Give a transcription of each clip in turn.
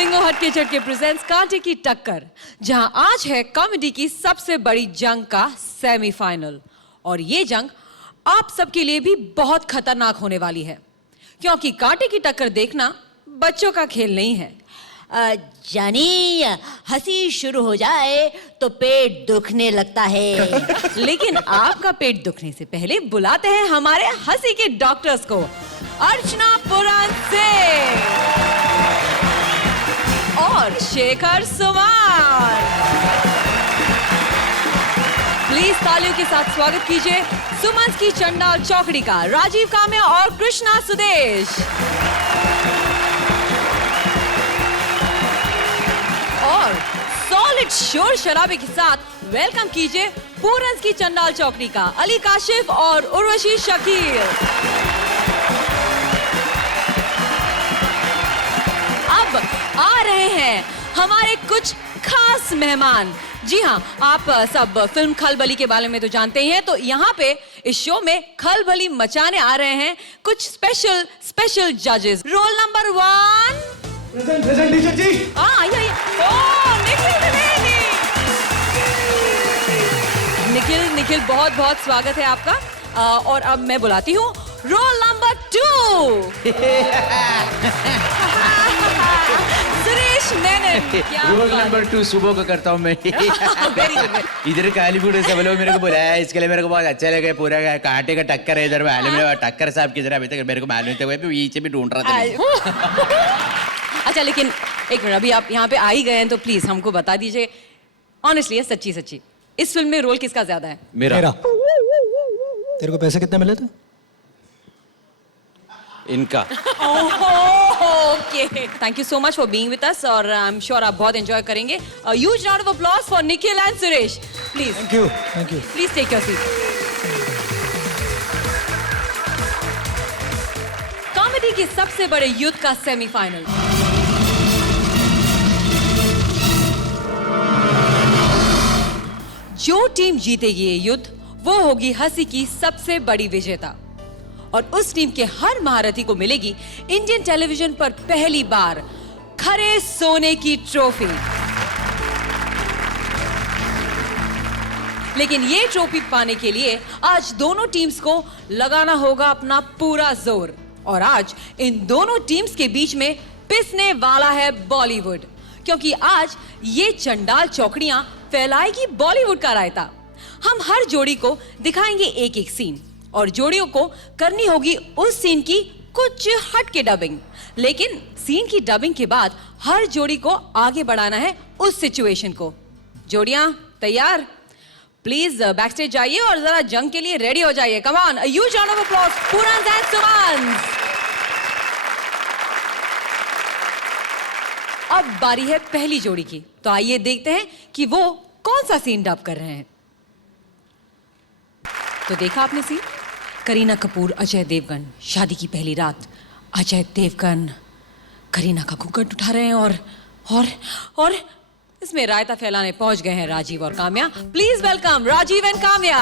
Bingo हटके चटके presents कांटे की टक्कर, जहां आज है कॉमेडी की सबसे बड़ी जंग का सेमीफाइनल। और ये जंग आप सबके लिए भी बहुत खतरनाक होने वाली है, क्योंकि कांटे की टक्कर देखना बच्चों का खेल नहीं है। जानी, हंसी शुरू हो जाए तो पेट दुखने लगता है। लेकिन आपका पेट दुखने से पहले बुलाते हैं हमारे हंसी के डॉक्टर्स को, अर्चना पुराण से और शेखर सुमार। प्लीज तालियों के साथ स्वागत कीजिए सुमन की चंडाल चौकड़ी का राजीव काम्या और कृष्णा सुदेश। और सॉलिड शोर शराबे के साथ वेलकम कीजिए पूरन की चंडाल चौकड़ी का अली काशिफ और उर्वशी शकील। अब आ रहे हैं हमारे कुछ खास मेहमान। जी हाँ, आप सब फिल्म खलबली के बारे में तो जानते ही हैं, तो यहाँ पे इस शो में खलबली मचाने आ रहे हैं कुछ स्पेशल जजेस। रोल नंबर 1 प्रेजेंट टीचर जी। आइए। ओह, निखिल बहुत बहुत स्वागत है आपका। और अब मैं बुलाती हूँ roll number 2 Suresh Menon. Roll number 2 सुबह को करता हूँ मैं। इधर कालीपुर से लोग मेरे को बुलाया, इसके लिए मेरे को बहुत अच्छा लगा। पूरा कांटे का टक्कर है इधर में। टक्कर साहब किधर अभी तक मेरे को मालूम था, पीछे भी ढूंढ रहा था। अच्छा, लेकिन एक मिनट, अभी आप यहाँ पे आ ही गए हैं तो प्लीज हमको बता दीजिए ऑनेस्टली, सच्ची इस फिल्म में रोल किसका ज्यादा है? मेरा। तेरे को पैसे कितने मिले थे? इनका। Okay, thank you so much for being with us और आई एम श्योर आप बहुत एंजॉय करेंगे। Huge round of applause for Nikhil and Suresh, please. Thank you. Please take your seat. Comedy के सबसे बड़े युद्ध का सेमीफाइनल। जो टीम जीतेगी ये युद्ध, वो होगी हंसी की सबसे बड़ी विजेता। और उस टीम के हर महारथी को मिलेगी इंडियन टेलीविजन पर पहली बार खरे सोने की ट्रॉफी। लेकिन ये ट्रॉफी पाने के लिए आज दोनों टीम्स को लगाना होगा अपना पूरा जोर। और आज इन दोनों टीम्स के बीच में पिसने वाला है बॉलीवुड, क्योंकि आज ये चंडाल चौकड़ियां फैलाएगी बॉलीवुड का रायता। हम हर जोड़ी को दिखाएंगे एक सीन, और जोड़ियों को करनी होगी उस सीन की कुछ हट के डबिंग। लेकिन सीन की डबिंग के बाद हर जोड़ी को आगे बढ़ाना है उस सिचुएशन को। जोड़ियां तैयार? प्लीज बैक स्टेज जाइए और जरा जंग के लिए रेडी हो जाइए। Come on, a huge round of applause Puran and Suman. अब बारी है पहली जोड़ी की, तो आइए देखते हैं कि वो कौन सा सीन डब कर रहे हैं। तो देखा आपने सीन? करीना कपूर, अजय देवगन, शादी की पहली रात। अजय देवगन करीना का घूंघट उठा रहे हैं और इसमें रायता फैलाने पहुंच गए हैं राजीव और Kamya. Please welcome Rajeev and Kamya.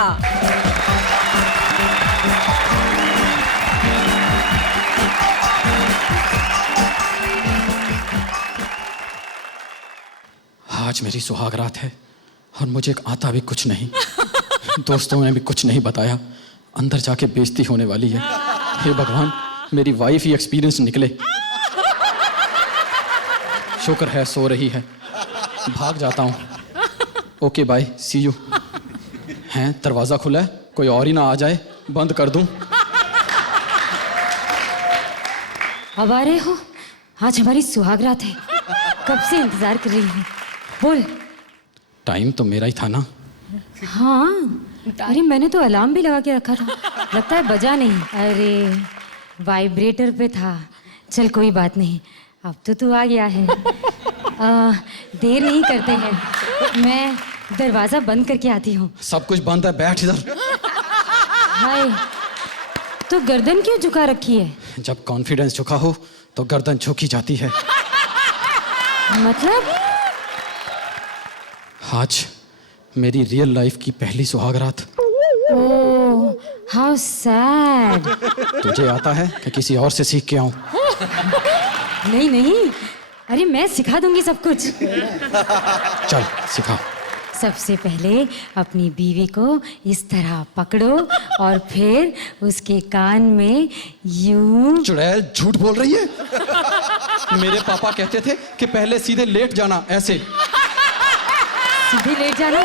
आज मेरी सुहाग रात है और मुझे आता भी कुछ नहीं। दोस्तों ने भी कुछ नहीं बताया, अंदर जाके बेइज्जती होने वाली है। हे भगवान, मेरी वाइफ ही एक्सपीरियंस निकले। शुक्र है सो रही है, भाग जाता हूँ। Okay bye, see you. हैं, दरवाजा खुला है, कोई और ही ना आ जाए, बंद कर दूं। अब आ रहे हो? आज हमारी सुहाग रात है, कब से इंतजार कर रही हूँ। बोल। टाइम तो मेरा ही था ना। हाँ, अरे मैंने तो अलार्म भी लगा के रखा था, लगता है बजा नहीं। अरे वाइब्रेटर पे था। चल कोई बात नहीं, अब तो तू आ गया है। देर नहीं करते हैं, मैं दरवाजा बंद करके आती हूँ। सब कुछ बंद है, बैठ इधर। हाय, तो गर्दन क्यों झुका रखी है? जब कॉन्फिडेंस झुका हो तो गर्दन झुकी जाती है। मतलब? आज मेरी रियल लाइफ की पहली सुहागरात। ओह, हाउ सैड। तुझे आता है कि किसी और से सीख के आऊं? नहीं नहीं, अरे मैं सिखा दूंगी सब कुछ। चल सिखा। सबसे पहले अपनी बीवी को इस तरह पकड़ो और फिर उसके कान में यूं। चुड़ैल झूठ बोल रही है। मेरे पापा कहते थे कि पहले सीधे लेट जाना, ऐसे सीधे लेट जाना।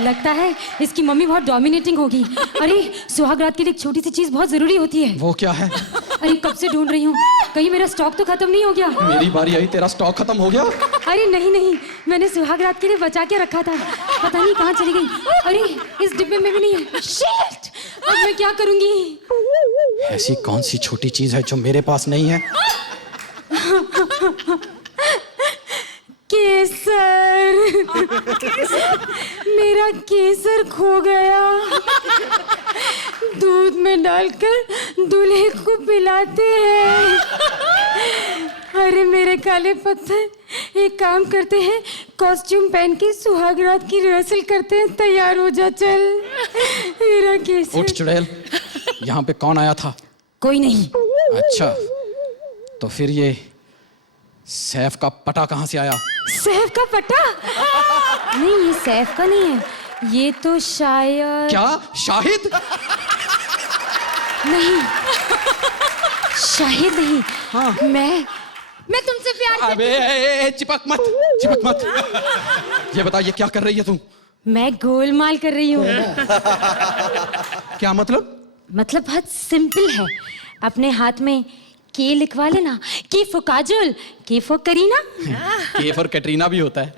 लगता है इसकी मम्मी बहुत डोमिनेटिंग होगी। अरे सुहागरात के लिए एक छोटी सी चीज बहुत जरूरी होती है। वो क्या है? अरे कब से ढूंढ रही हूँ, कहीं मेरा स्टॉक तो खत्म नहीं हो गया। मेरी बारी आई, तेरा स्टॉक खत्म हो गया? अरे नहीं नहीं, मैंने सुहागरात के लिए बचा के रखा था, पता नहीं कहाँ चली गई। अरे इस डिब्बे में भी नहीं है। शिट! अब मैं क्या करूंगी? ऐसी कौन सी छोटी चीज है जो मेरे पास नहीं है? केसर। मेरा केसर खो गया। दूध में डालकर दूल्हे को पिलाते हैं। अरे मेरे काले पत्थर, एक काम करते हैं, कॉस्ट्यूम पहन के सुहागरात की रिहर्सल करते हैं। तैयार हो जा, चल। मेरा केसर। उठ चुड़ैल, यहाँ पे कौन आया था? कोई नहीं। अच्छा, तो फिर ये सैफ का पटा कहाँ से आया? सैफ का पटा? नहीं, ये सैफ का नहीं है, ये तो शायद। क्या शाहिद? नहीं, शाहिद नहीं। हाँ। मैं तुमसे प्यार करती अबे चिपक मत, चिपक मत। ये बता, ये क्या कर रही है तू? मैं गोलमाल कर रही हूँ। क्या मतलब? मतलब बहुत सिंपल है। अपने हाथ में के लिखवा लेना। के फॉर काजल, के फॉर करीना। के फॉर कैटरीना भी होता है।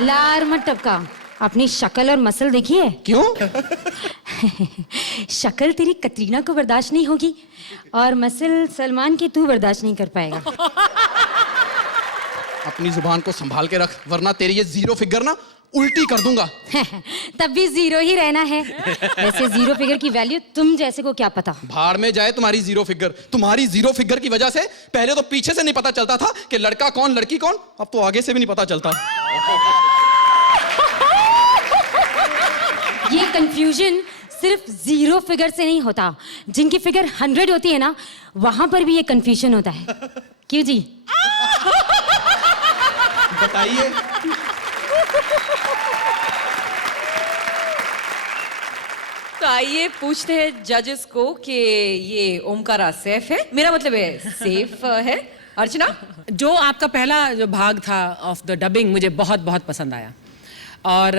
लार मत टपका, अपनी शक्ल और मसल देखिए। क्यों? शक्ल तेरी कतरीना को बर्दाश्त नहीं होगी और मसल सलमान की तू बर्दाश्त नहीं कर पाएगा। अपनी जुबान को संभाल के रख, वरना तेरी ये जीरो फिगर ना उल्टी कर दूंगा। तब भी जीरो ही रहना है। वैसे जीरो फिगर की वैल्यू तुम जैसे को क्या पता। भाड़ में जाए तुम्हारी जीरो फिगर। तुम्हारी जीरो फिगर की वजह से पहले तो पीछे से नहीं पता चलता था कि लड़का कौन लड़की कौन, अब तो आगे से भी नहीं पता चलता। ये कंफ्यूजन सिर्फ जीरो फिगर से नहीं होता, जिनकी फिगर 100 होती है ना, वहां पर भी ये कंफ्यूजन होता है। क्यों जी? बताइए। तो आइए पूछते हैं जजेस को कि ये ओमकारा सेफ है, मेरा मतलब है सेफ है। अर्चना, जो आपका पहला जो भाग था ऑफ द डबिंग मुझे बहुत बहुत पसंद आया, और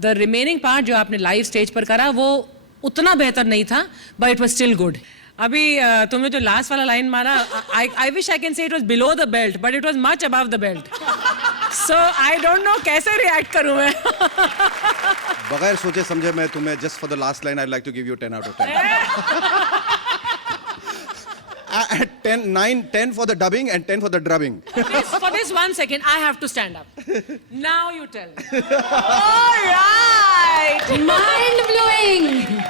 द रिमेनिंग पार्ट जो आपने लाइव स्टेज पर करा वो उतना बेहतर नहीं था, but it was still good. अभी तुमने जो लास्ट वाला लाइन मारा, I wish I can say it was below the belt, but it was much above the belt. So I don't know कैसे रिएक्ट करूं मैं। बगैर सोचे समझे मैं तुम्हें just for the last line I like to give you 10 out of 10. 10, 9, 10 for the dubbing and 10 for the drubbing. For this 1 second, I have to stand up. Now you tell me. Alright. Mind blowing.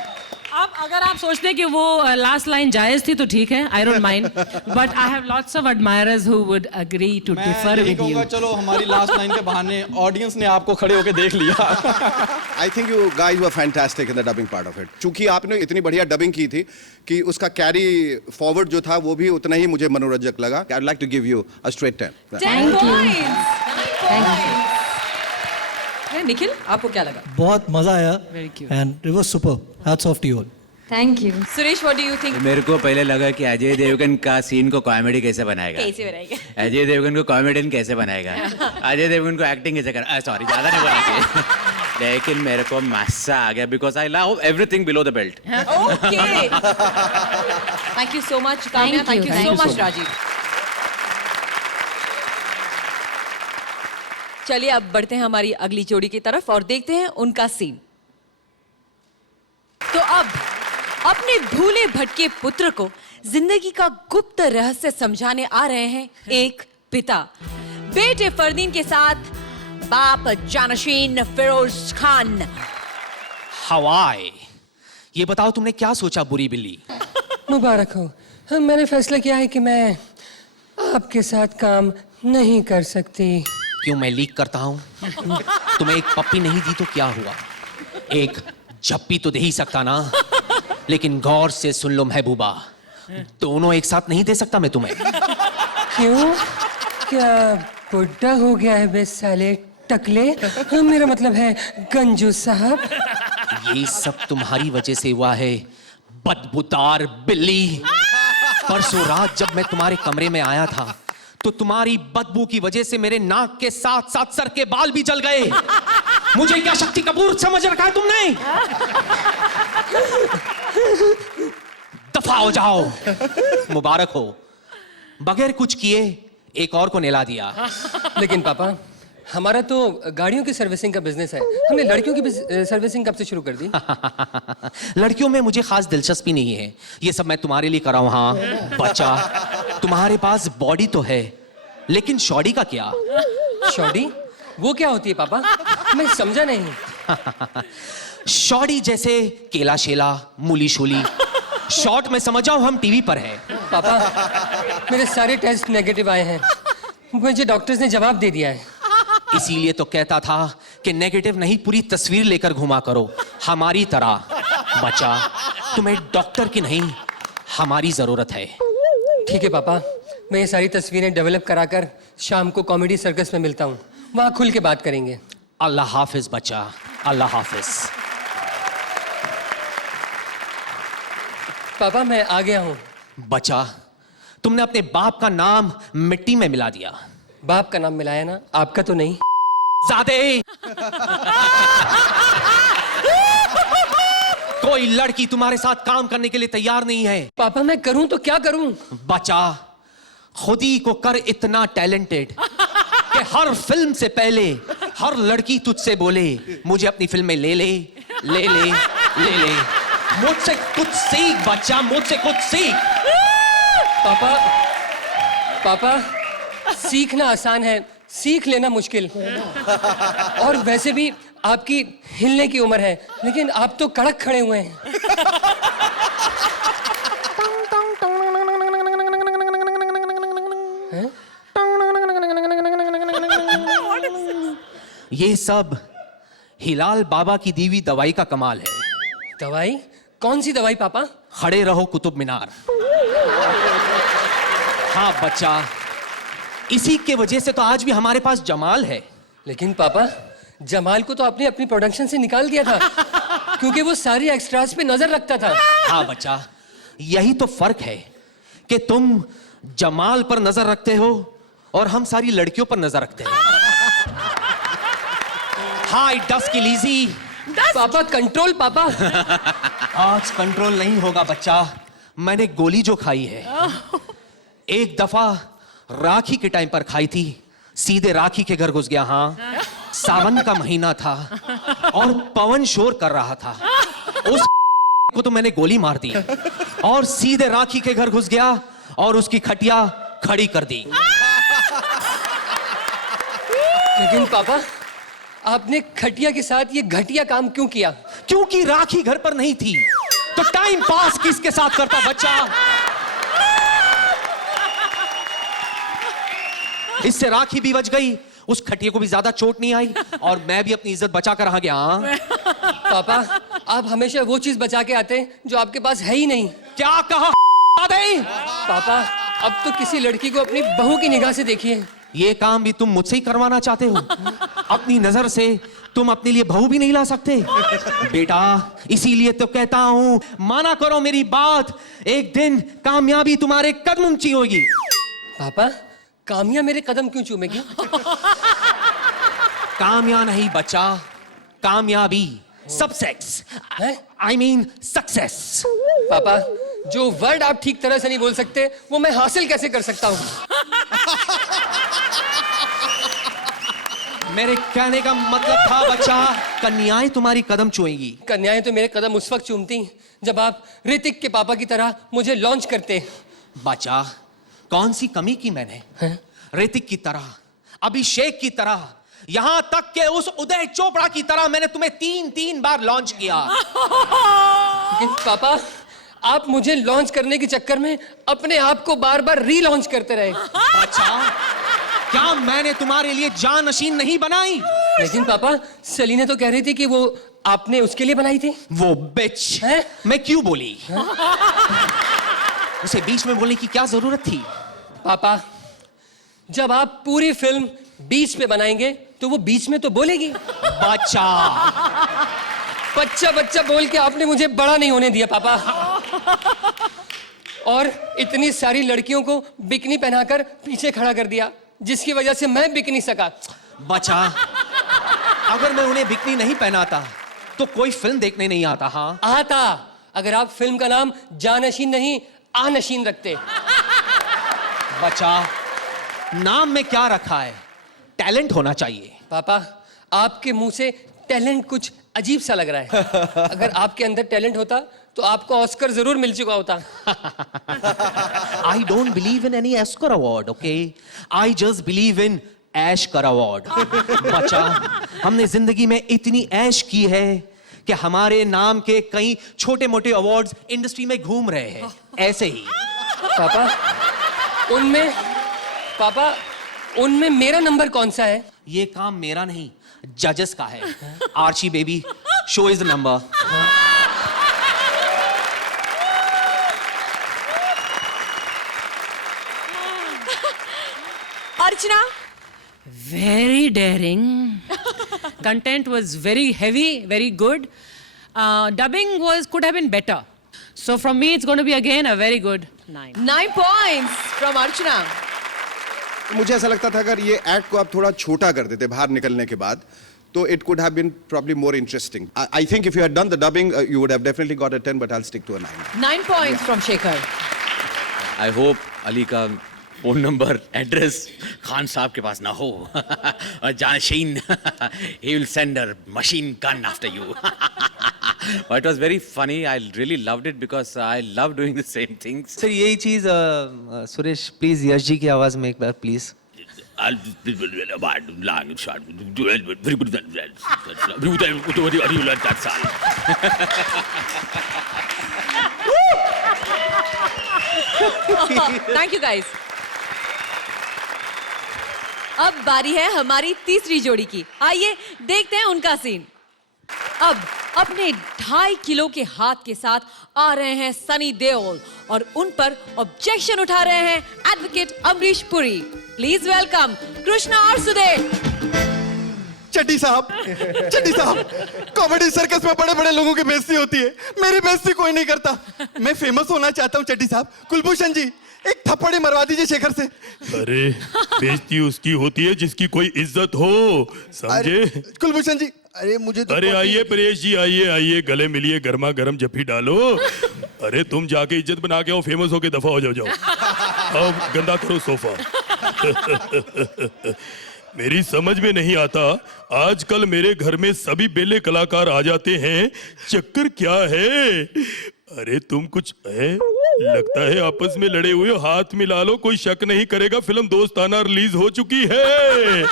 अब अगर आप सोचते हैं कि वो last line जायज थी तो ठीक है, I don't mind, but I have lots of admirers who would agree to differ with you. चलो हमारी लास्ट लाइन के बहाने ऑडियंस ने आपको खड़े होके देख लिया। I think you guys were fantastic in the dubbing part of it. चूंकि आपने इतनी बढ़िया डबिंग की थी कि उसका कैरी फॉरवर्ड जो था वो भी उतना ही मुझे मनोरंजक लगा। I'd like to give you a straight 10. 10 points। Nikhil, आपको क्या लगा? बहुत मजा आया Very cute. And it was super. Hats off to you all. Thank you. Suresh, what do you think? मेरे को पहले लगा कि अजय देवगन का सीन को कॉमेडी कैसे बनाएगा, कैसे बनाएगा? अजय देवगन को कॉमेडियन कैसे बनाएगा, अजय देवगन को एक्टिंग कैसे कर, सॉरी ज्यादा नहीं बोलना चाहिए। लेकिन मेरे को मजा आ गया because I love everything below the belt. Okay, thank you so much Kamya, Thank you. Thank you so much Rajeev. चलिए अब बढ़ते हैं हमारी अगली जोड़ी की तरफ और देखते हैं उनका सीन। तो अब अपने भूले भटके पुत्र को जिंदगी का गुप्त रहस्य समझाने आ रहे हैं एक पिता। बेटे फरदीन के साथ बाप जानशीन फिरोज खान। हवाई, ये बताओ तुमने क्या सोचा बुरी बिल्ली? मुबारक हो। हाँ, मैंने फैसला किया है कि मैं आपके साथ काम नहीं कर सकती। क्यों, मैं लीक करता हूँ? तुम्हें एक पप्पी नहीं दी तो क्या हुआ, एक झप्पी तो दे ही सकता ना। लेकिन गौर से सुन लो महबूबा, दोनों एक साथ नहीं दे सकता मैं तुम्हें। क्यों? क्या बुढ़ा हो गया है बे साले टकले? मेरा मतलब है गंजू साहब। ये सब तुम्हारी वजह से हुआ है, बदबूदार बिल्ली। परसों रात जब मैं तुम्हारे कमरे में आया था तो तुम्हारी बदबू की वजह से मेरे नाक के साथ साथ सर के बाल भी जल गए। मुझे क्या शक्ति कपूर समझ रखा है तुमने? दफा हो जाओ। मुबारक हो, बगैर कुछ किए एक और को नहला दिया। लेकिन पापा, हमारा तो गाड़ियों की सर्विसिंग का बिजनेस है, हमने लड़कियों की सर्विसिंग कब से शुरू कर दी? लड़कियों में मुझे खास दिलचस्पी नहीं है, ये सब मैं तुम्हारे लिए कर रहा हूं। हाँ बच्चा, तुम्हारे पास बॉडी तो है लेकिन शॉडी का क्या? शॉडी? वो क्या होती है पापा? मैं समझा नहीं। शॉडी जैसे केला शेला, मूली शूली। शॉर्ट में समझ जाओ हम टीवी पर है। पापा, मेरे सारे टेस्ट नेगेटिव आए हैं, मुझे डॉक्टर्स ने जवाब दे दिया है। इसीलिए तो कहता था कि नेगेटिव नहीं, पूरी तस्वीर लेकर घुमा करो हमारी तरह। बच्चा, तुम्हें डॉक्टर की नहीं हमारी जरूरत है। ठीक है पापा, मैं ये सारी तस्वीरें डेवलप कराकर शाम को कॉमेडी सर्कस में मिलता हूँ, वहाँ खुल के बात करेंगे। अल्लाह हाफिज बच्चा, अल्लाह हाफिज। पापा, मैं आ गया हूँ। बच्चा, तुमने अपने बाप का नाम मिट्टी में मिला दिया। बाप का नाम मिलाया ना, आपका तो नहीं। ज़ादे! कोई लड़की तुम्हारे साथ काम करने के लिए तैयार नहीं है। पापा, मैं करूं तो क्या करूं? बच्चा, खुद ही को कर इतना टैलेंटेड कि हर फिल्म से पहले हर लड़की तुझसे बोले मुझे अपनी फिल्म में ले ले, ले ले, ले ले। मुझसे कुछ सीख बच्चा, मुझसे कुछ सीख। पापा, पापा, सीखना आसान है, सीख लेना मुश्किल। और वैसे भी आपकी हिलने की उम्र है, लेकिन आप तो कड़क खड़े हुए हैं। ये सब हिलाल बाबा की दी हुई दवाई का कमाल है। दवाई? कौन सी दवाई पापा? खड़े रहो कुतुब मीनार। हाँ बच्चा, इसी के वजह से तो आज भी हमारे पास जमाल है। लेकिन पापा, जमाल को तो आपने अपनी प्रोडक्शन से निकाल दिया था, क्योंकि वो सारी एक्स्ट्रास पे नजर रखता था। हाँ बच्चा, यही तो फर्क है कि तुम जमाल पर नजर रखते हो और हम सारी लड़कियों पर नजर रखते हैं। हाय डस्क लीजी। पापा, कंट्रोल पापा। आज कंट्रोल नहीं होगा बच्चा। मैंने गोली जो खाई है, एक दफा राखी के टाइम पर खाई थी, सीधे राखी के घर घुस गया। हाँ, सावन का महीना था और पवन शोर कर रहा था। उस को तो मैंने गोली मार दी और सीधे राखी के घर घुस गया और उसकी खटिया खड़ी कर दी। लेकिन पापा, आपने खटिया के साथ ये घटिया काम क्यों किया? क्योंकि राखी घर पर नहीं थी, तो टाइम पास किसके साथ करता बच्चा? इससे राखी भी बच गई, उस खटिया को भी ज्यादा चोट नहीं आई और मैं भी अपनी इज्जत बचा कर रह गया। पापा, आप हमेशा वो चीज बचा के आते हैं जो आपके पास है ही नहीं। क्या कहा? पापा, अब तो किसी लड़की को अपनी बहू की निगाह से देखिए। ये काम भी तुम मुझसे ही करवाना चाहते हो? अपनी नजर से तुम अपने लिए बहू भी नहीं ला सकते? बेटा, इसीलिए तो कहता हूं, माना करो मेरी बात, एक दिन कामयाबी तुम्हारे कदम ऊंची होगी। पापा, कामिया मेरे कदम क्यों चूमेगी? कामया नहीं बच्चा, कामयाबी, सक्सेस। I mean success. पापा, जो वर्ड आप ठीक तरह से नहीं बोल सकते, वो मैं हासिल कैसे कर सकता हूँ? मेरे कहने का मतलब था बच्चा, कन्याएं तुम्हारी कदम छुएंगी। कन्याएं तो मेरे कदम उस वक्त चूमती जब आप ऋतिक के पापा की तरह मुझे लॉन्च करते। बच्चा, कौन सी कमी की मैंने? ऋतिक की तरह, अभिषेक की तरह, यहां तक के उस उदय चोपड़ा की तरह मैंने तुम्हें 3 बार लॉन्च किया। लेकिन पापा, आप मुझे लॉन्च करने के चक्कर में अपने आप को बार बार रीलॉन्च करते रहे। अच्छा, क्या मैंने तुम्हारे लिए जानशीन नहीं बनाई? लेकिन पापा, सलीना तो कह रही थी कि वो आपने उसके लिए बनाई थी। वो बिच है? मैं क्यों बोली? उसे बीच में बोलने की क्या जरूरत थी? पापा, जब आप पूरी फिल्म बीच पे बनाएंगे तो वो बीच में तो बोलेगी। बच्चा, बच्चा बच्चा बोल के आपने मुझे बड़ा नहीं होने दिया पापा। और इतनी सारी लड़कियों को बिकनी पहनाकर पीछे खड़ा कर दिया, जिसकी वजह से मैं बिक नहीं सका। बच्चा, अगर मैं उन्हें बिकनी नहीं पहनाता तो कोई फिल्म देखने नहीं आता। हाँ आता, अगर आप फिल्म का नाम जानशीन नहीं आनशीन रखते। बच्चा, नाम में क्या रखा है? टैलेंट होना चाहिए। पापा, आपके मुंह से टैलेंट कुछ अजीब सा लग रहा है। अगर आपके अंदर टैलेंट होता तो आपको ऑस्कर जरूर मिल चुका होता। I don't believe in any Oscar award, okay? I just believe in Oscar award. बच्चा, हमने जिंदगी में इतनी ऐश की है कि हमारे नाम के कई छोटे मोटे अवार्ड्स इंडस्ट्री में घूम रहे हैं। ऐसे ही पापा उनमें मेरा नंबर कौन सा है? ये काम मेरा नहीं, जजेस का है। Archi baby, show is the number. Archana, Very daring. Content was very heavy, very good. Dubbing could have been better. So from me, it's going to be again a very good 9. 9 points from Archana. मुझे ऐसा लगता था अगर ये act को आप थोड़ा छोटा कर देते बाहर निकलने के बाद, तो it could have been probably more interesting. I think if you had done the dubbing, you would have definitely got a 10, but I'll stick to a 9. 9 points from Shekhar. I hope Ali का phone number address Khan साहब के पास ना हो। और जानशीन, he will send a machine gun after you. But it was very funny. I really loved it because I love doing the same things. Sir यही चीज Suresh please Yash ji की आवाज में एक बार प्लीज। Thank you guys. अब बारी है हमारी तीसरी जोड़ी की। आइए देखते हैं उनका सीन। अब अपने 2.5 किलो के हाथ के साथ आ रहे हैं सनी देओल और उन पर ऑब्जेक्शन उठा रहे हैं advocate Amrish Puri. Please welcome Krishna और सुदेव। चड्डी साहब, कॉमेडी सर्कस में बड़े बड़े लोगों की बेइज्जती होती है, मेरी बेइज्जती कोई नहीं करता। मैं फेमस होना चाहता हूँ चड्डी साहब। कुलभूषण जी, एक थप्पड़ी मरवा दीजिए शेखर से। अरे बेइज्जती उसकी होती है जिसकी कोई इज्जत हो, समझे? कुलभूषण जी, अरे मुझे तो अरे आइए परेश जी, आइए गले मिलिए, गर्मा गर्म जफ्फी डालो। अरे तुम जाके इज्जत बना के आओ, फेमस होके दफा हो जाओ। अब गंदा करो सोफा। मेरी समझ में नहीं आता, आजकल मेरे घर में सभी बेले कलाकार आ जाते हैं, चक्कर क्या है? अरे तुम कुछ है लगता है आपस में लड़े हुए, हाथ मिला लो, कोई शक नहीं करेगा। फिल्म दोस्ताना रिलीज हो चुकी है।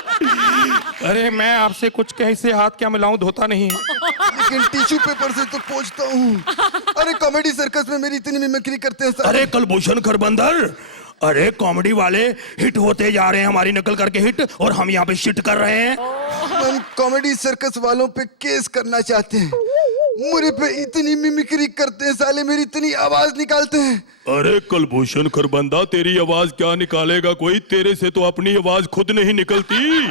अरे मैं आपसे कुछ कैसे हाथ क्या मिलाऊं, धोता नहीं। लेकिन टिश्यू पेपर से तो पोंछता हूँ। अरे कॉमेडी सर्कस में मेरी इतनी मिमिक्री करते हैं सारे। अरे कुलभूषण खरबंदर, अरे कॉमेडी वाले हिट होते जा रहे हैं, हमारी नकल करके हिट, और हम यहाँ पे शिट कर रहे हैं। हम कॉमेडी सर्कस वालों पे केस करना चाहते हैं। मुझे पे इतनी मिमिक्री करते हैं साले, मेरी इतनी आवाज निकालते हैं। अरे कुलभूषण खरबंदा, तेरी आवाज क्या निकालेगा कोई, तेरे से तो अपनी आवाज खुद नहीं निकलती।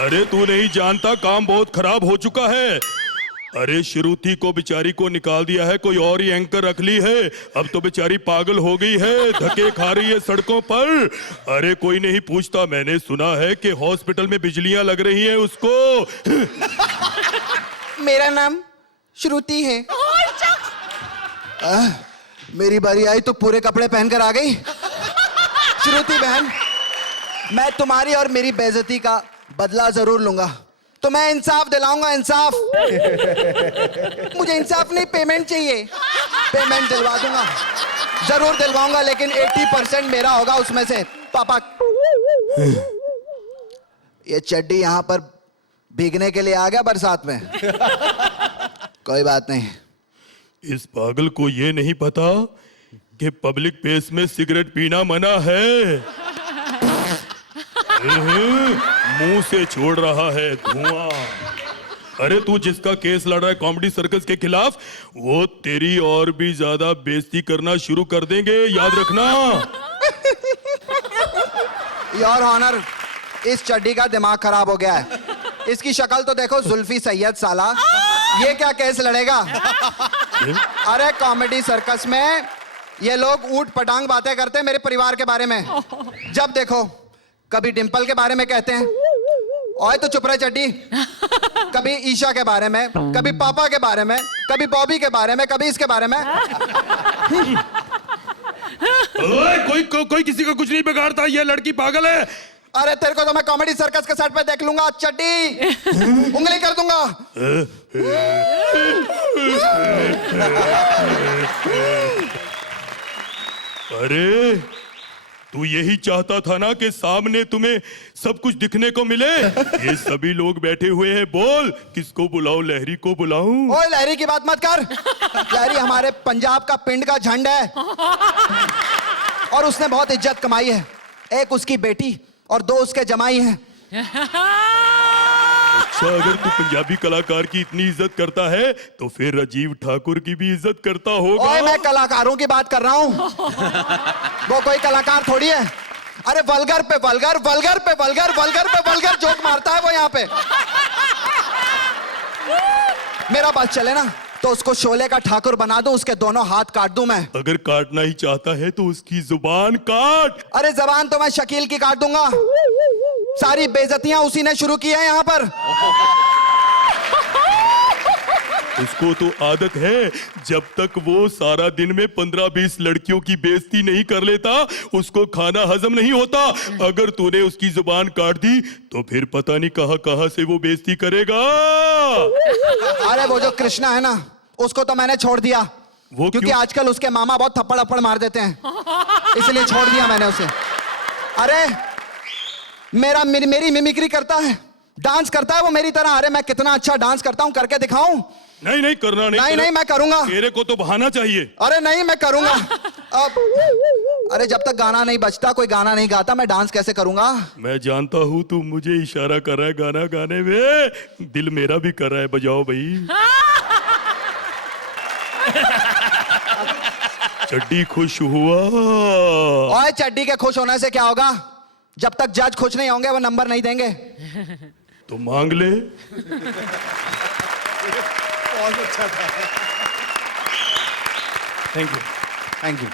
अरे तू नहीं जानता, काम बहुत खराब हो चुका है। अरे श्रुति को बेचारी को निकाल दिया है, कोई और ही एंकर रख ली है। अब तो बेचारी पागल हो गई है, धक्के खा रही है सड़कों पर। अरे कोई नहीं पूछता, मैंने सुना है कि हॉस्पिटल में बिजलियां लग रही हैं उसको। मेरा नाम श्रुति है। मेरी बारी आई तो पूरे कपड़े पहनकर आ गई। श्रुति बहन, मैं तुम्हारी और मेरी बेइज्जती का बदला जरूर लूंगा। तो मैं इंसाफ दिलाऊंगा, इंसाफ। मुझे इंसाफ नहीं, पेमेंट चाहिए। पेमेंट दिलवा दूंगा, जरूर दिलवाऊंगा, लेकिन 80% मेरा होगा उसमें से। पापा, ये चड्डी यहाँ पर भीगने के लिए आ गया बरसात में। कोई बात नहीं। इस पागल को ये नहीं पता कि पब्लिक प्लेस में सिगरेट पीना मना है। मुंह से छोड़ रहा है धुआं। अरे तू जिसका केस लड़ रहा है कॉमेडी सर्कस के खिलाफ, वो तेरी और भी ज्यादा बेइज्जती करना शुरू कर देंगे, याद रखना। योर ऑनर, इस चड्डी का दिमाग खराब हो गया है। इसकी शक्ल तो देखो, जुल्फी सैयद साला। ये क्या केस लड़ेगा? अरे कॉमेडी सर्कस में ये लोग ऊट पटांग बातें करते हैं मेरे परिवार के बारे में। जब देखो कभी डिंपल के बारे में कहते हैं, ओए तो चुप रहे चड्डी। कभी ईशा के बारे में, कभी पापा के बारे में, कभी बॉबी के बारे में, कभी इसके बारे में। कोई किसी का कुछ नहीं बिगाड़ता, ये लड़की पागल है। अरे तेरे को तो मैं कॉमेडी सर्कस के सेट पे देख लूंगा चड्डी, उंगली कर दूंगा। अरे तू यही चाहता था ना कि सामने तुम्हें सब कुछ दिखने को मिले। ये सभी लोग बैठे हुए हैं, बोल किसको बुलाऊं? लहरी को बुलाऊं? ओए लहरी की बात मत कर। लहरी हमारे पंजाब का पिंड का झंड है और उसने बहुत इज्जत कमाई है। एक उसकी बेटी और 2 उसके जमाई हैं। अच्छा, अगर तू पंजाबी कलाकार की इतनी इज्जत करता है तो फिर राजीव ठाकुर की भी इज्जत करता होगा। ओए मैं कलाकारों की बात कर रहा हूँ, वो कोई कलाकार थोड़ी है। अरे वल्गर पे वल्गर, वल्गर पे वल्गर, वल्गर पे वल्गर जोक मारता है वो यहाँ पे। मेरा बात चले ना तो उसको शोले का ठाकुर बना दूं, उसके दोनों हाथ काट दूं मैं। अगर काटना ही चाहता है तो उसकी जुबान काट। अरे जबान तो मैं शकील की काट दूंगा। सारी बेइज्जतियां उसी ने शुरू की है यहाँ पर। उसको तो आदत है, जब तक वो सारा दिन में 15-20 लड़कियों की बेइज्जती नहीं कर लेता उसको खाना हजम नहीं होता। अगर तूने उसकी जुबान काट दी तो फिर पता नहीं कहां से वो बेइज्जती करेगा। अरे वो जो कृष्णा है ना, उसको तो मैंने छोड़ दिया, वो क्योंकि आजकल उसके मामा बहुत थप्पड़ अप्पड़ मार देते हैं, इसलिए छोड़ दिया मैंने उसे। अरे मेरी मिमिक्री करता है, डांस करता है वो मेरी तरह। अरे मैं कितना अच्छा डांस करता हूं, करके दिखाऊं? नहीं करना नहीं मैं करूंगा। तेरे को तो बहाना चाहिए। अरे नहीं मैं करूंगा। अब अरे जब तक गाना नहीं बजता, कोई गाना नहीं गाता, मैं डांस कैसे करूंगा? मैं जानता हूं तू मुझे इशारा कर रहा है गाना गाने में, दिल मेरा भी कर रहा है, बजाओ भाई। चड्डी खुश हुआ। ओए चड्डी के खुश होने से क्या होगा? जब तक जज खुश नहीं होंगे वो नंबर नहीं देंगे। तो मांग ले। बहुत अच्छा था। Thank you, thank you.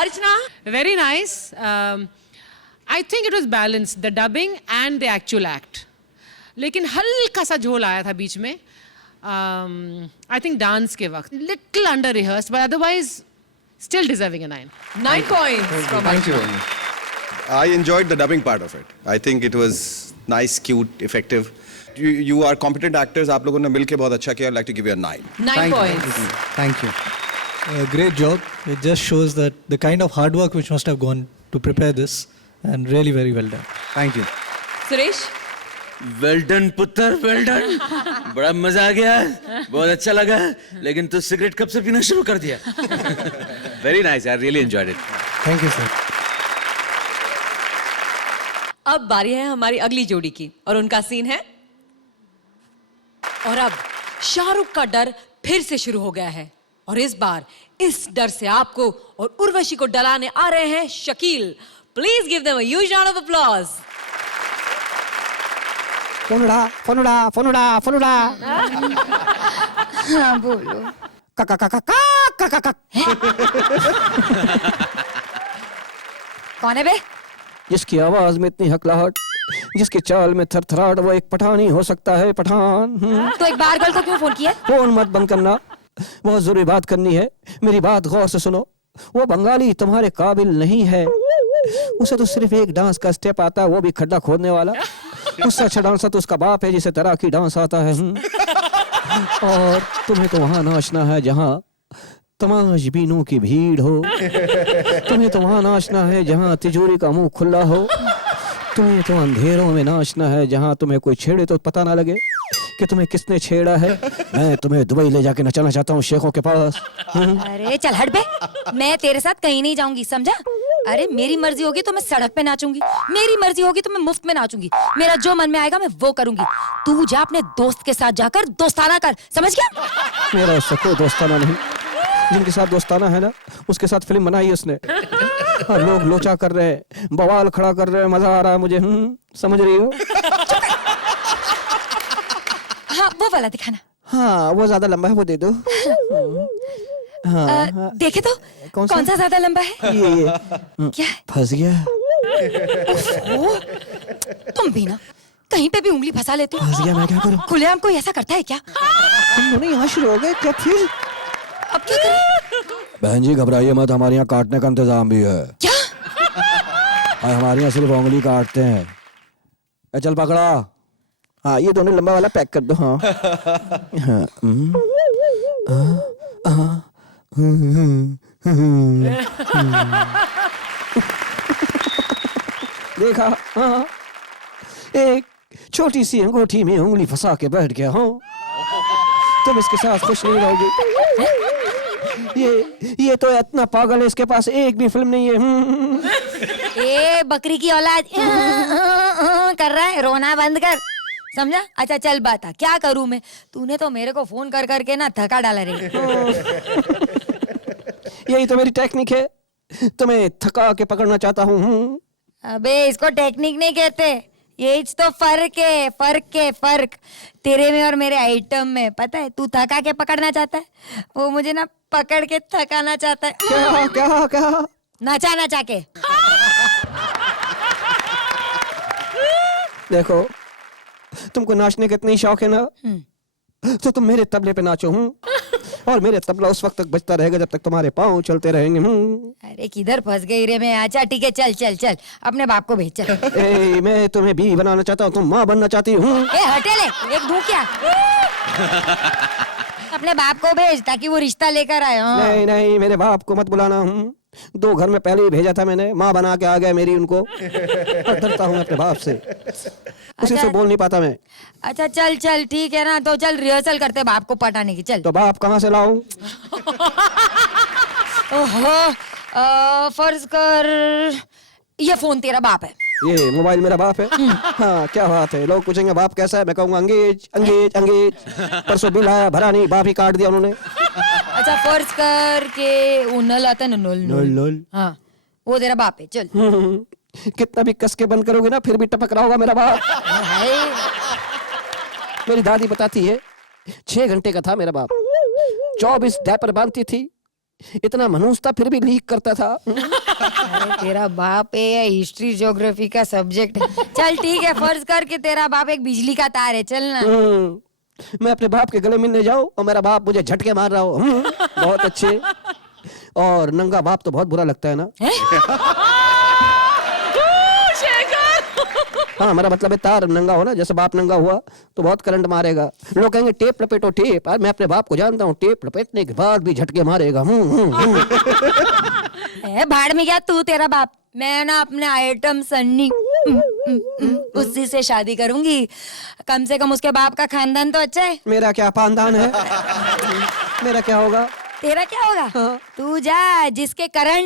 Archana, Very nice. I think it was balanced, the dubbing and the actual act. लेकिन हल्का सा झोल आया था बीच में. I think dance के वक्त little under rehearsed, but otherwise still deserving a 9. 9 points. Thank you. I enjoyed the dubbing part of it. I think it was nice, cute, effective. You are competent actors. आप लोगों ने मिलके बहुत अच्छा किया. I'd like to give you a 9. 9 points. Thank you. Great job. It just shows that the kind of hard work which must have gone to prepare this, and really very well done. Thank you. Suresh, well done पुत्र, well done. बड़ा मजा आ गया, बहुत अच्छा लगा। लेकिन तू सिगरेट कब से पीना शुरू कर दिया? Very nice, I really enjoyed it. Thank you, sir. अब बारी है हमारी अगली जोड़ी की और उनका सीन है। और अब शाहरुख का डर फिर से शुरू हो गया है और इस बार इस डर से आपको और उर्वशी को डराने आ रहे हैं Shakeel. Please give them a huge round of applause. फनुड़ा फनुड़ा फनुड़ा फनुड़ा। हाँ बोलो। का का का। कौन है बे? जिसकी आवाज में इतनी हकलाहट, जिसकी चाल में थरथराहट, वो एक पठान ही हो सकता है, पठान। तो एक बार गर्ल को क्यों फोन किया? फोन मत बंद करना, बहुत जरूरी बात करनी है। मेरी बात गौर से सुनो। वो बंगाली तुम्हारे काबिल नहीं है। उसे तो सिर्फ एक डांस का स्टेप आता है, वो भी खड्डा खोदने वाला। उससे अच्छा डांसर तो उसका बाप है जिसे तैराकी डांस आता है। और तुम्हें तो वहां नाचना है जहां तमाशबीनों की भीड़ हो। तुम्हें तो वहां नाचना है जहां तिजोरी का मुंह खुला हो। तुम्हें तो अंधेरों में नाचना है जहां तुम्हें कोई छेड़े तो पता ना लगे कि तुम्हें किसने छेड़ा है। मैं तुम्हें दुबई ले जाके नचाना चाहता हूँ शेखों के पास। अरे चल हट बे, मैं तेरे साथ कहीं नहीं जाऊंगी, समझा? अरे मेरी मर्जी होगी तो मैं सड़क पे नाचूंगी, मेरी मर्जी होगी तो मैं मुफ्त में नाचूंगी, मेरा जो मन में आएगा मैं वो करूंगी। तू जा अपने दोस्त के साथ जाकर दोस्ताना कर, समझ गया? मेरा उससे कोई दोस्ताना नहीं। जिनके साथ दोस्ताना है ना, उसके साथ फिल्म बनाई उसने। और लोग लोचा कर रहे हैं, बवाल खड़ा कर रहे हैं, मजा आ रहा है मुझे। समझ रही हो? हाँ वो वाला दिखाना। हाँ वो ज्यादा लंबा है, वो दे दो। हाँ देखे तो कौन सा ज्यादा लंबा है? ये क्या है? फंस गया। ओह, तुम भी ना कहीं पे भी उंगली फंसा लेते हो। फंस गया, मैं क्या करूं? खुलेआम कोई ऐसा करता है क्या? तुम दोनों यहाँ शुरू हो गए क्या फिर? अब क्या करें? बहन जी घबराइए मत, हमारे यहाँ काटने का इंतजाम भी है। क्या? हमारे यहाँ सिर्फ उंगली काटते हैं। चल पकड़ा। हाँ ये दोनों लंबा वाला पैक कर दो। हाँ हाँ देखा? हाँ एक छोटी सी अंगूठी में उंगली फंसा के बैठ गया हूँ। तुम इसके साथ खुश नहीं रहोगे। ये तो इतना पागल है, इसके पास एक भी फिल्म नहीं है। ए बकरी की औलाद कर रहा है, रोना बंद कर, समझा? अच्छा चल बता क्या करूं मैं? तूने तो मेरे को फोन कर करके ना थका डाला रे। यही तो मेरी टेक्निक है, तुम्हें थका के पकड़ना चाहता हूँ। अबे इसको टेक्निक नहीं कहते, ये तो फर्क है, फर्क तेरे में और मेरे आइटम में। पता है तू थका के पकड़ना चाहता है, वो मुझे ना पकड़ के थकाना चाहता है। क्या क्या क्या? नचा के। देखो तुमको नाचने का इतना ही शौक है ना, तो तुम मेरे तबले पे नाचो। और मेरे तबला उस वक्त तक बजता रहेगा जब तक तुम्हारे पाँव चलते रहेंगे। अरे किधर फंस गई रे मैं? अच्छा ठीक है, चल चल चल अपने बाप को भेज चल। मैं तुम्हें बीवी बनाना चाहता हूँ, तुम माँ बनना चाहती हूँ। हटे ले, एक दूं क्या? अपने बाप को भेज ताकि वो रिश्ता लेकर आए। नहीं नहीं मेरे बाप को मत बुलाना। 2 घर में पहले ही भेजा था मैंने, माँ बना के आ गया मेरी उनको। डरता हूँ अपने बाप से, उसी से बोल नहीं पाता मैं। अच्छा चल चल ठीक है ना, तो चल रिहर्सल करते बाप को पटाने की। चल तो बाप कहाँ से लाऊं? ओहो, फर्ज कर ये फोन तेरा बाप है, ये मोबाइल मेरा बाप है। हाँ क्या बात है, लोग पूछेंगे बाप कैसा है, मैं कहूँगा अंगेज अंगेज अंगेज। परसों बिल आया भरा नहीं, बाप ही काट दिया उन्होंने। अच्छा फर्ज कर के वो नल आता है ना, नल। हाँ वो तेरा बाप है। चल कितना भी कस के बंद करोगे ना फिर भी टपक रहा होगा मेरा बाप। मेरी दादी बताती है 6 घंटे का था मेरा बाप, 24 डायपर बांधती थी, इतना मनूस था फिर भी लीक करता था। अरे तेरा बाप है या हिस्ट्री ज्योग्राफी का सब्जेक्ट है? चल ठीक है, फर्ज कर के तेरा बाप एक बिजली का तार है। चल ना। मैं अपने बाप के गले मिलने जाऊं और मेरा बाप मुझे झटके मार रहा हो। बहुत अच्छे। और नंगा बाप तो बहुत बुरा लगता है ना। हाँ मेरा मतलब है तार नंगा हो ना, जैसे बाप नंगा हुआ तो बहुत करंट मारेगा। लोग कहेंगे टेप लपेटो टेप, मैं अपने बाप को जानता हूँ, टेप लपेटने के बाद भी झटके मारेगा। भाड़ में गया तू, तेरा बाप। मैं ना अपने आइटम सन्नी उसी से शादी करूंगी, कम से कम उसके बाप का खानदान तो अच्छा है। मेरा क्या खानदान है? मेरा क्या होगा? तेरा क्या होगा? तू जा, जिसके कारण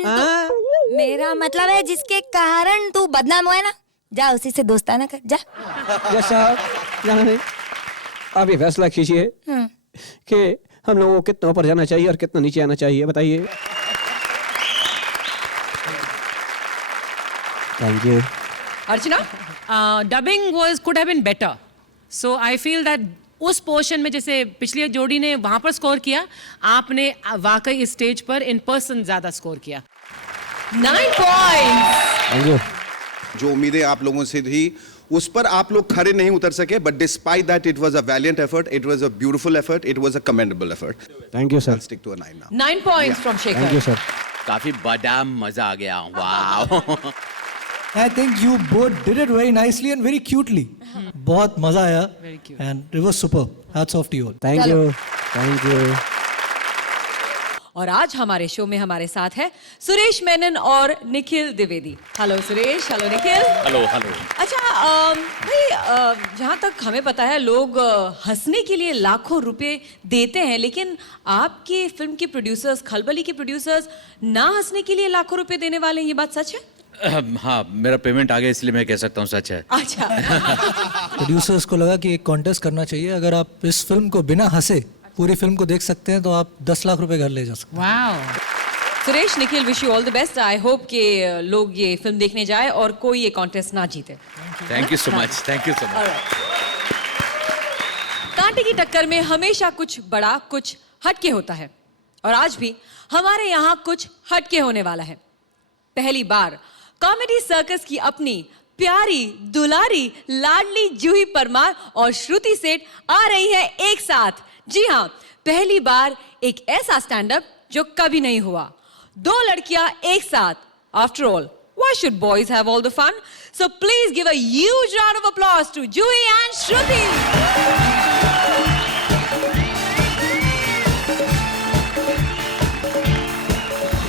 मेरा मतलब है जिसके कारण तू बदनाम हुआ है ना, जा उसी से दोस्ताना कर जा। साहब जाना नहीं, आप ये फैसला कीजिए कि हम लोगों को कितना ऊपर जाना चाहिए और कितना नीचे आना चाहिए, बताइए। Thank you. Archana, dubbing could have been better, so I feel that उस पोर्शन में जैसे पिछली जोड़ी ने वहां पर स्कोर किया, आपने वाकई इस स्टेज पर इन पर्सन ज्यादा स्कोर किया। 9 पॉइंट्स। Thank you. जो उम्मीदें आप लोगों से थी उस पर आप लोग खरे नहीं उतर सके, but despite that it was a valiant effort, it was a beautiful effort, it was a commendable effort. Thank you sir. Stick to a 9 now. 9 points from Shekhar. Thank you sir. काफी बड़ा मजा आ गया। वाह। I think you both did it very nicely and very cutely. बहुत मजा आया and it was superb. Hats off to you all. Thank you. Thank you. और आज हमारे शो में हमारे साथ है सुरेश मेनन और Nikhil Dwivedi. Hello Suresh, hello Nikhil. Hello hello. अच्छा भाई, जहाँ तक हमें पता है लोग हंसने के लिए लाखों रुपए देते हैं, लेकिन आपकी फिल्म के प्रोड्यूसर्स, खलबली के प्रोड्यूसर्स ना हंसने के लिए लाखों रुपए देने वाले हैं, ये बात सच है? हाँ, मेरा पेमेंट आ गया इसलिए मैं कह सकता हूँ सच है। अच्छा। प्रोड्यूसर्स को लगा कि एक कॉन्टेस्ट करना चाहिए, अगर आप इस फिल्म को बिना हंसे पूरी फिल्म को देख सकते हैं तो आप 10 लाख रुपए घर ले जा सकते हैं। Wow. Suresh, Nikhil, wish you all the best. I hope कि लोग ये फिल्म देखने जाए और कोई ये कॉन्टेस्ट ना जीते। Thank you so much, thank you so much. कांटे की टक्कर में हमेशा कुछ बड़ा, कुछ हटके होता है, और आज भी हमारे यहाँ कुछ हटके होने वाला है। पहली बार कॉमेडी सर्कस की अपनी प्यारी, दुलारी, लाडली जूही परमार और श्रुति सेठ आ रही है एक साथ। जी हाँ, पहली बार एक ऐसा स्टैंड अप जो कभी नहीं हुआ। 2 लड़कियां एक साथ। After all, why should boys have all the fun? So please give a huge round of applause to Juhi and Shruti.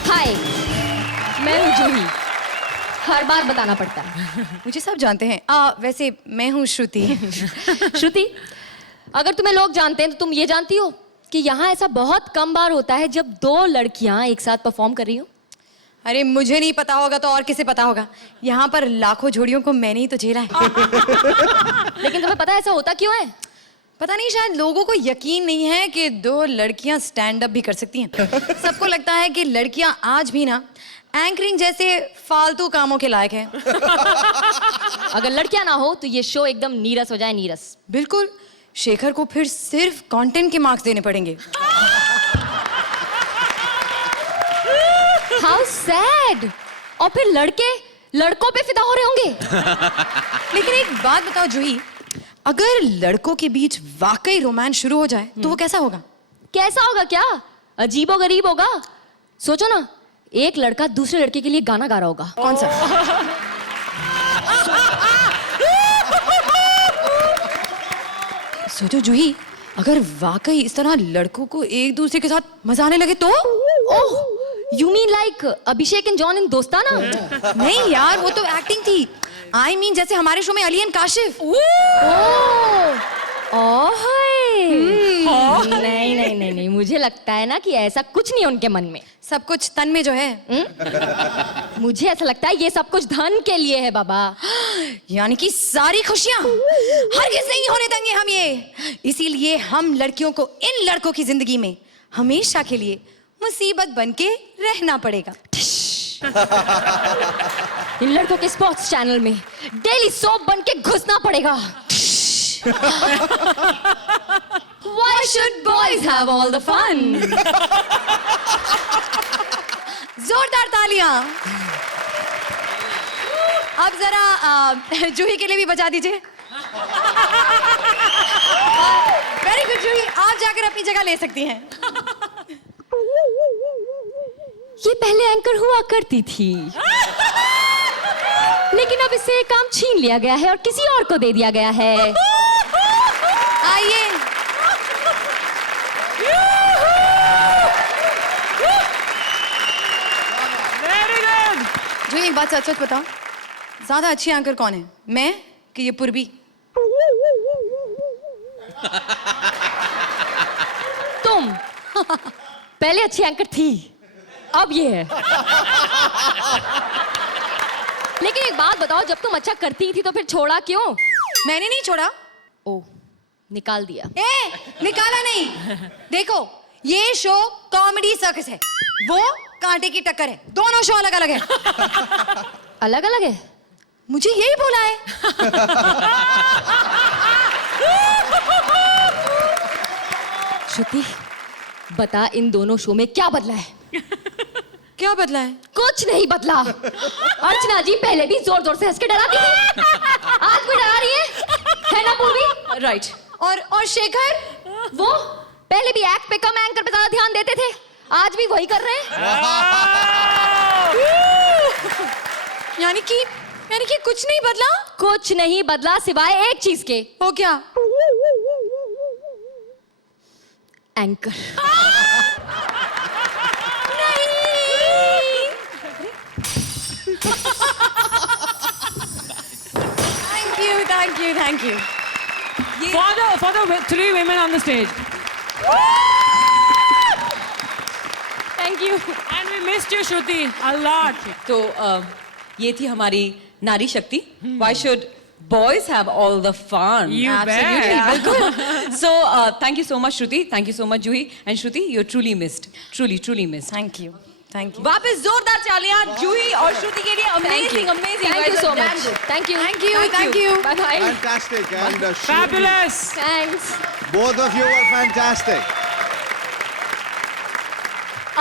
हाय, मैं हूँ जूही। हर बार बताना पड़ता है। मुझे सब जानते हैं। वैसे मैं हूँ श्रुति। श्रुति, अगर तुम्हें लोग जानते हैं तो तुम ये जानती हो कि यहाँ ऐसा बहुत कम बार होता है जब 2 लड़कियाँ एक साथ परफॉर्म कर रही हो। अरे मुझे नहीं पता होगा तो और किसे पता होगा? यहाँ पर लाखों जोड़ियों को मैंने ही तो झेला है। लेकिन तुम्हें पता है ऐसा होता क्यों है? पता नहीं, शायद लोगों को यकीन नहीं है कि 2 लड़कियां स्टैंड अप भी कर सकती हैं। सबको लगता है कि लड़कियां आज भी ना एंकरिंग जैसे फालतू कामों के लायक हैं। अगर लड़कियां ना हो तो ये शो एकदम नीरस हो जाए, नीरस। बिल्कुल, शेखर को फिर सिर्फ कंटेंट के मार्क्स देने पड़ेंगे। How sad. और फिर लड़के लड़कों पे फिदा हो रहे होंगे। लेकिन एक बात बताओ जूही, अगर लड़कों के बीच वाकई रोमांस शुरू हो जाए तो वो कैसा होगा? कैसा होगा क्या? अजीबो गरीब होगा। सोचो ना, एक लड़का दूसरे लड़के के लिए गाना गा रहा होगा। कौन सा? सोचो जूही, अगर वाकई इस तरह लड़कों को एक दूसरे के साथ मजा आने लगे तो? Oh, you mean like Abhishek and John in Dostana? नहीं यार, वो तो एक्टिंग थी। आई मीन जैसे हमारे शो में अली एंड काशिफ। नहीं नहीं नहीं नहीं, मुझे लगता है ना कि ऐसा कुछ नहीं उनके मन में। सब कुछ तन में जो है। मुझे ऐसा लगता है ये सब कुछ धन के लिए है बाबा। यानी कि सारी खुशियां हरगिज़ नहीं होने देंगे हम ये। इसीलिए हम लड़कियों को इन लड़कों की जिंदगी में हमेशा के लिए मुसीबत बनके रहना पड़ेगा। इन लड़कों के स्पोर्ट्स चैनल में डेली सोप बन के घुसना पड़ेगा। Why should boys have all the fun? जोरदार तालियां। अब जरा जूही के लिए भी बजा दीजिए। वेरी गुड जूही, आप जाकर अपनी जगह ले सकती हैं। ये पहले एंकर हुआ करती थी, लेकिन अब इससे काम छीन लिया गया है और किसी और को दे दिया गया है। आइए। Very good. जो एक बात सच सच बताओ, ज्यादा अच्छी एंकर कौन है, मैं कि ये पूर्वी? तुम पहले अच्छी एंकर थी, अब ये है। लेकिन एक बात बताओ, जब तुम अच्छा करती थी तो फिर छोड़ा क्यों? मैंने नहीं छोड़ा। ओ, निकाल दिया। निकाला नहीं। देखो, ये शो कॉमेडी सर्कस है, वो कांटे की टक्कर है। दोनों शो अलग अलग है। अलग अलग है? मुझे यही बोला है। श्रुति, बता इन दोनों शो में क्या बदला है? क्या बदला है? कुछ नहीं बदला। अर्चना जी पहले भी जोर जोर से हंस के डराती थी, आज भी डरा रही है ना पूर्वी? राइट। और शेखर, वो पहले भी एक्ट पे कम, एंकर पे ज्यादा ध्यान देते थे, आज भी वही कर रहे हैं। यानी कि कुछ नहीं बदला? कुछ नहीं बदला सिवाय एक चीज के। वो क्या? Anchor. Thank you For the three women on the stage. Thank you. And we missed you, Shruti, a lot. तो ये थी हमारी नारी शक्ति. Why should boys have all the fun? You Absolutely, bet. बिल्कुल. So thank you so much, Shruti. Thank you so much, Juhi. And Shruti, you're truly missed. Truly missed. Thank you thank you वापस जोरदार तालियां जूही और श्रुति के लिए. Amazing. Thank you so much. Thank you. Thank you Bye bye. Fantastic. And Shruti, Fabulous. Thanks. both of you were fantastic.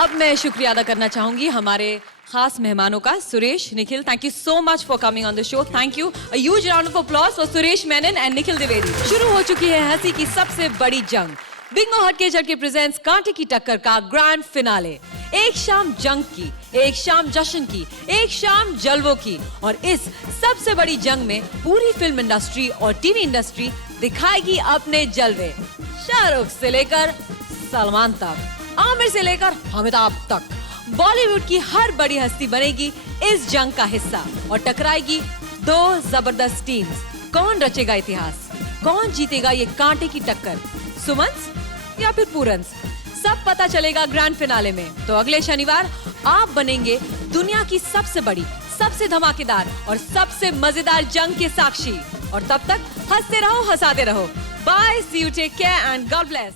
अब मैं शुक्रिया अदा करना चाहूंगी हमारे खास मेहमानों का. Suresh, Nikhil, thank you so much for coming on the show. Thank you. A huge round of applause for Suresh Menon and Nikhil Dwivedi. शुरू हो चुकी है हंसी की सबसे बड़ी जंग. बिंगो हटके झटके प्रेजेंट्स कांटे की टक्कर का ग्रैंड फिनाले. एक शाम जंग की, एक शाम जश्न की, एक शाम जलवों की, और इस सबसे बड़ी जंग में पूरी फिल्म इंडस्ट्री और टीवी इंडस्ट्री दिखाएगी अपने जलवे. शाहरुख से लेकर सलमान तक, आमिर से लेकर अमिताभ तक, बॉलीवुड की हर बड़ी हस्ती बनेगी इस जंग का हिस्सा और टकराएगी दो जबरदस्त टीम्स. कौन रचेगा इतिहास, कौन जीतेगा ये कांटे की टक्कर, सुमंस या फिर पूरंस? सब पता चलेगा ग्रैंड फिनाले में. तो अगले शनिवार आप बनेंगे दुनिया की सबसे बड़ी, सबसे धमाकेदार और सबसे मजेदार जंग के साक्षी. और तब तक हंसते रहो, हंसाते रहो. Bye, see you, take care and God bless.